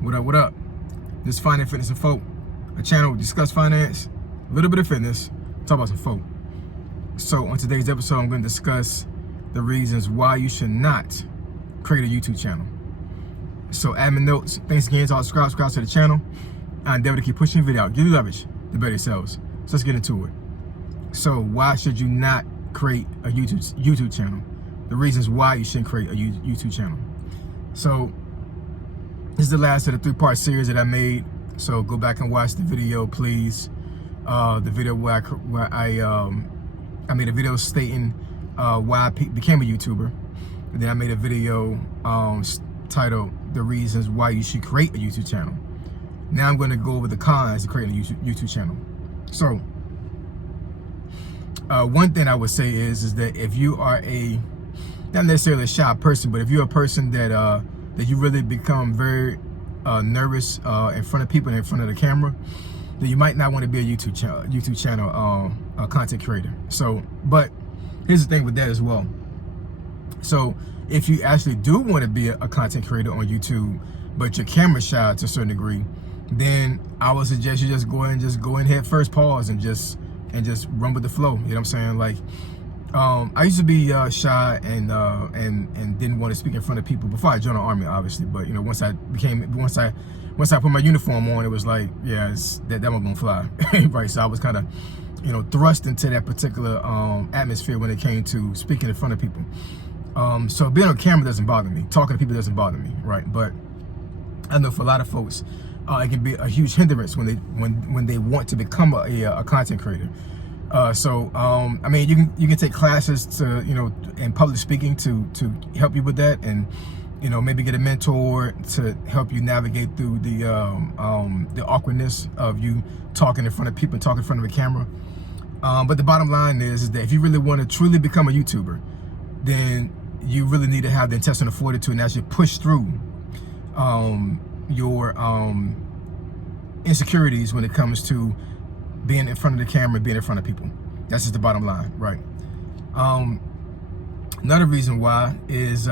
What up, what up? This is Finance, Fitness, and Folk, a channel we discuss finance, a little bit of fitness, talk about some folk. So on today's episode, I'm going to discuss the reasons why you should not create a YouTube channel. So admin notes, thanks again to all subscribe to the channel. I endeavor to keep pushing the video out. Give you leverage, the better it sells. So let's get into it. So why should you not create a YouTube channel? The reasons why you shouldn't create a YouTube channel. So this is the last of the 3-part series that I made. So go back and watch the video, please. The video where I made a video stating why I became a YouTuber. And then I made a video titled "The Reasons Why You Should Create a YouTube Channel." Now I'm going to go over the cons of creating a YouTube channel. So one thing I would say is that if you are not necessarily a shy person, but if you're a person that you really become very nervous in front of people and in front of the camera, then you might not want to be a YouTube channel content creator. So, but here's the thing with that as well. So if you actually do want to be a content creator on YouTube, but your camera's shy to a certain degree, then I would suggest you just go in head first, pause, and just run with the flow. You know what I'm saying? Like, I used to be shy and didn't want to speak in front of people before I joined the army, obviously. But you know, once I put my uniform on, it was like, yeah, that wasn't gonna fly, right? So I was kind of, you know, thrust into that particular atmosphere when it came to speaking in front of people. So being on camera doesn't bother me. Talking to people doesn't bother me, right? But I know for a lot of folks, it can be a huge hindrance when they want to become a content creator. I mean, you can take classes to, you know, in public speaking to help you with that, and you know, maybe get a mentor to help you navigate through the awkwardness of you talking in front of people, talking in front of a camera. But the bottom line is that if you really want to truly become a YouTuber, then you really need to have the intestinal fortitude and actually push through your insecurities when it comes to being in front of the camera, being in front of people. That's just the bottom line, right? Another reason why is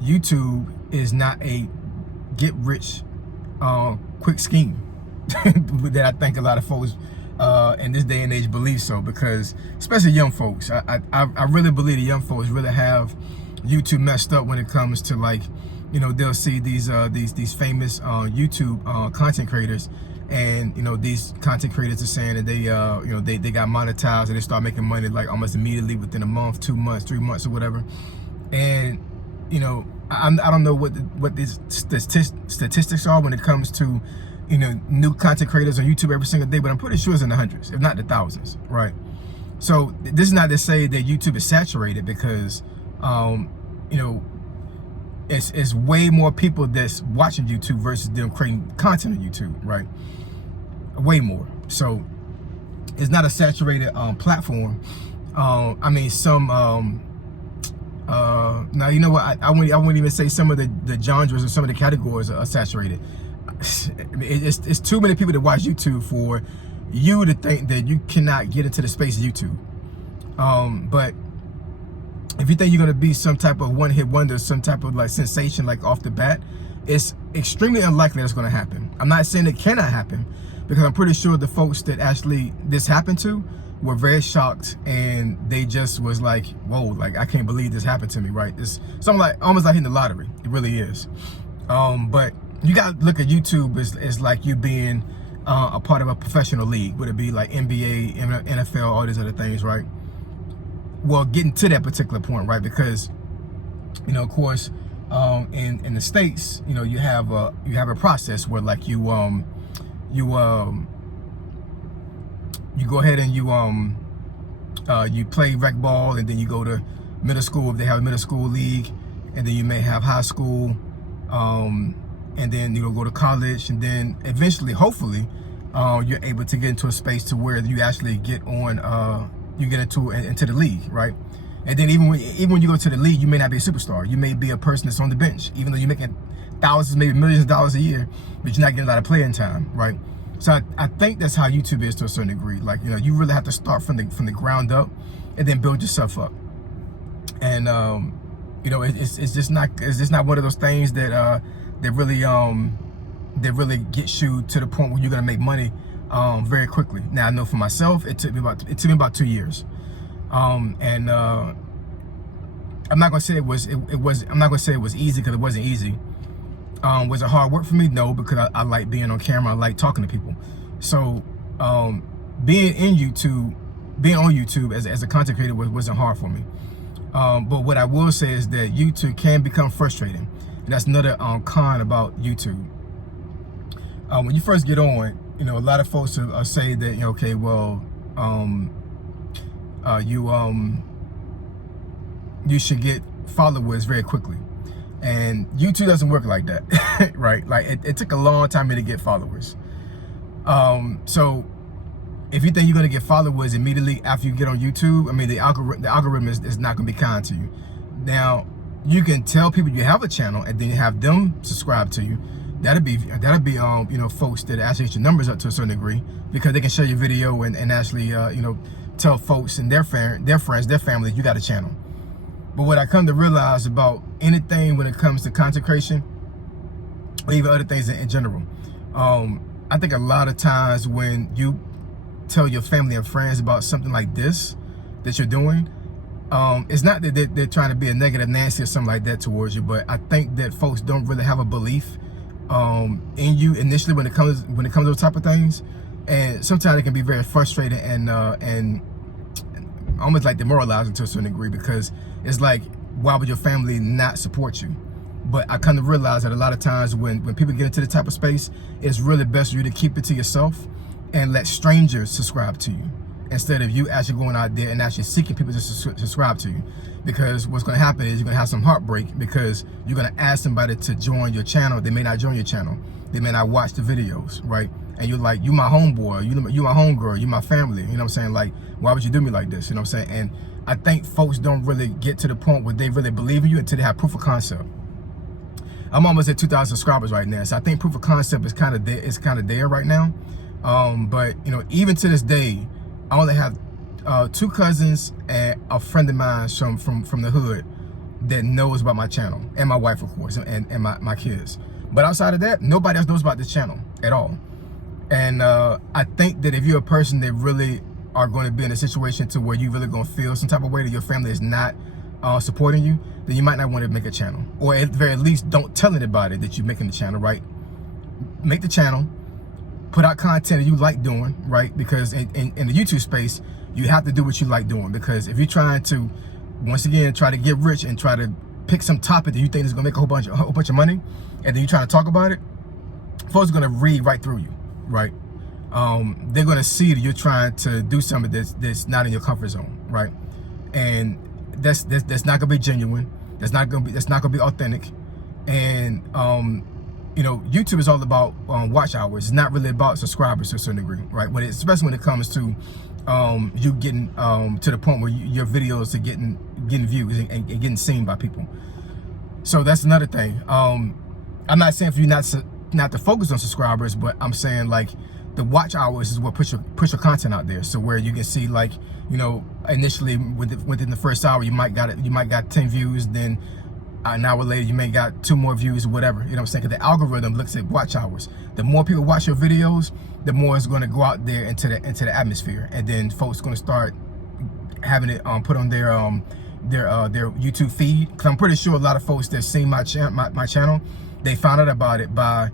YouTube is not a get-rich quick scheme that I think a lot of folks in this day and age believe so, because especially young folks, I really believe the young folks really have YouTube messed up when it comes to, like, you know, they'll see these famous YouTube content creators, and you know, these content creators are saying that they you know, they got monetized and they start making money like almost immediately within a month, 2 months, 3 months, or whatever. And you know, I don't know what these statistics are when it comes to, you know, new content creators on YouTube every single day, but I'm pretty sure it's in the hundreds, if not the thousands, right? So this is not to say that YouTube is saturated, because you know, it's way more people that's watching YouTube versus them creating content on YouTube, right? Way more. So it's not a saturated platform. I mean, some now, you know what, I wouldn't even say some of the genres or some of the categories are saturated. It's too many people that watch YouTube for you to think that you cannot get into the space of YouTube. But if you think you're gonna be some type of one-hit wonder, some type of like sensation, like off the bat, it's extremely unlikely that's gonna happen. I'm not saying it cannot happen, because I'm pretty sure the folks that actually this happened to were very shocked, and they just was like, whoa, like, I can't believe this happened to me, right? It's something like almost like hitting the lottery. It really is. But you gotta look at YouTube as like you being a part of a professional league. Would it be like NBA, NFL, all these other things, right? Well, getting to that particular point, right? Because, you know, of course, in the States, you know, you have a process where, like, you go ahead and you play rec ball, and then you go to middle school if they have a middle school league, and then you may have high school, and then you go to college, and then eventually, hopefully, you're able to get into a space to where you actually get on. You get into the league, right? And then even when you go to the league, you may not be a superstar. You may be a person that's on the bench, even though you're making thousands, maybe millions of dollars a year, but you're not getting a lot of playing time, right? So I think that's how YouTube is to a certain degree. Like, you know, you really have to start from the ground up, and then build yourself up. And you know, it's just not one of those things that that really gets you to the point where you're gonna make money very quickly. Now I know for myself, it took me about 2 years, and I'm not gonna say it was I'm not gonna say it was easy, because it wasn't easy. Was it hard work for me? No, because I like being on camera. I like talking to people. So being on YouTube as a content creator wasn't hard for me. But what I will say is that YouTube can become frustrating, and that's another con about YouTube. When you first get on, you know, a lot of folks will say that, you know, okay, well, you should get followers very quickly, and YouTube doesn't work like that, right? Like it took a long time for me to get followers. So if you think you're gonna get followers immediately after you get on YouTube, I mean, the algorithm is not gonna be kind to you. Now, you can tell people you have a channel and then have them subscribe to you. That'll be you know, folks that actually get your numbers up to a certain degree, because they can share your video and actually you know, tell folks and their friends, their family, you got a channel. But what I come to realize about anything when it comes to content creation, or even other things in general, I think a lot of times when you tell your family and friends about something like this that you're doing, it's not that they're trying to be a negative Nancy or something like that towards you, but I think that folks don't really have a belief in you initially when it comes to those type of things, and sometimes it can be very frustrating and almost like demoralizing to a certain degree, because it's like, why would your family not support you? But I come to realize that a lot of times when people get into the type of space, it's really best for you to keep it to yourself and let strangers subscribe to you, instead of you actually going out there and actually seeking people to subscribe to you. Because what's going to happen is you're going to have some heartbreak, because you're going to ask somebody to join your channel. They may not join your channel. They may not watch the videos, right? And you're like, you my homeboy, you my homegirl, you my family. You know what I'm saying? Like, why would you do me like this? You know what I'm saying? And I think folks don't really get to the point where they really believe in you until they have proof of concept. I'm almost at 2,000 subscribers right now, so I think proof of concept is kind of there. It's kind of there right now. But you know, even to this day, I only have 2 cousins and a friend of mine from the hood that knows about my channel, and my wife, of course, and my kids. But outside of that, nobody else knows about this channel at all. And I think that if you're a person that really are going to be in a situation to where you really going to feel some type of way that your family is not supporting you, then you might not want to make a channel, or at the very least, don't tell anybody that you're making the channel, right? Make the channel, put out content that you like doing, right? Because in the YouTube space, you have to do what you like doing, because if you're trying to, once again, try to get rich and try to pick some topic that you think is going to make a whole bunch of money, and then you're trying to talk about it, folks are going to read right through you, right? They're going to see that you're trying to do something that's not in your comfort zone, right? And that's not going to be genuine. That's not going to be authentic. And you know, YouTube is all about watch hours. It's not really about subscribers to a certain degree, right? Especially when it comes to you getting to the point where your videos are getting views and getting seen by people. So that's another thing. I'm not saying for you not to focus on subscribers, but I'm saying, like, the watch hours is what push your content out there. So where you can see, like, you know, initially within the first hour you might got 10 views, then an hour later you may got 2 more views or whatever. You know what I'm saying? Because the algorithm looks at watch hours. The more people watch your videos, the more it's going to go out there into the atmosphere, and then folks going to start having it put on their YouTube feed. Because I'm pretty sure a lot of folks that seen my channel, they found out about it by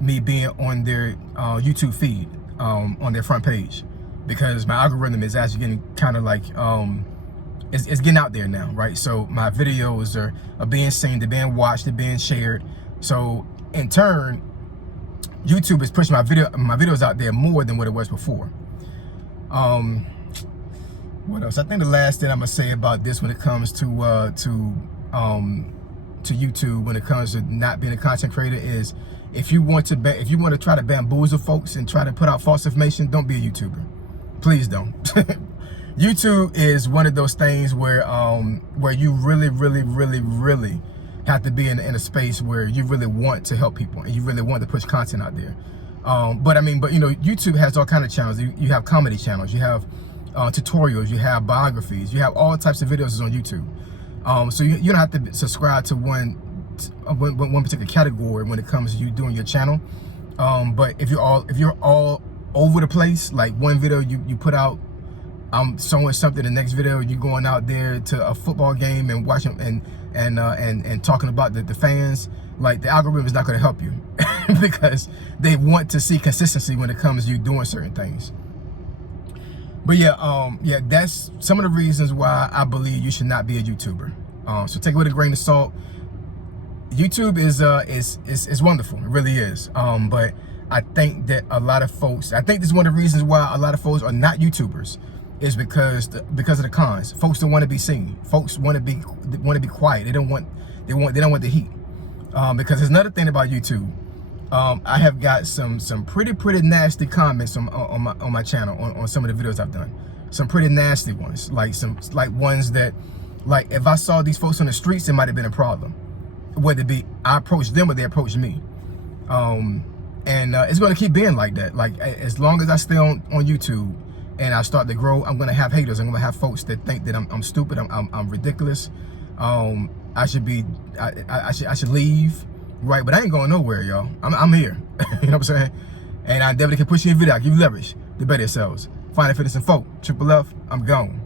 me being on their YouTube feed, on their front page, because my algorithm is actually getting kind of like it's getting out there now, right? So my videos are being seen, they're being watched, they're being shared. So in turn, YouTube is pushing my videos out there more than what it was before. What else? I think the last thing I'm gonna say about this when it comes to YouTube, when it comes to not being a content creator, is if you want to try to bamboozle folks and try to put out false information, don't be a YouTuber. Please don't. YouTube is one of those things where you really have to be in a space where you really want to help people and you really want to push content out there. But you know, YouTube has all kind of channels. You have comedy channels, you have tutorials, you have biographies, you have all types of videos on YouTube. So you don't have to subscribe to one one particular category when it comes to you doing your channel. But if you're all over the place, like one video you put out, I'm showing something, the next video you going out there to a football game and watching and talking about the fans, like the algorithm is not going to help you because they want to see consistency when it comes to you doing certain things. But yeah, that's some of the reasons why I believe you should not be a YouTuber. So take it with a grain of salt. YouTube is wonderful, it really is. But I think that a lot of folks, I think this is one of the reasons why a lot of folks are not YouTubers, is because of the cons. Folks don't want to be seen. Folks want to be quiet. They don't want the heat. Because there's another thing about YouTube. I have got some pretty nasty comments on my channel on some of the videos I've done. Some pretty nasty ones, like ones that, like, if I saw these folks on the streets, it might have been a problem. Whether it be I approached them or they approached me. And it's going to keep being like that. Like, as long as I stay on YouTube and I start to grow, I'm going to have haters. I'm going to have folks that think that I'm stupid, I'm ridiculous. I should leave, right? But I ain't going nowhere, y'all. I'm here. You know what I'm saying? And I definitely can push you in video. I'll give you leverage to better yourselves. Find it, fitness, and folk. Triple F, I'm gone.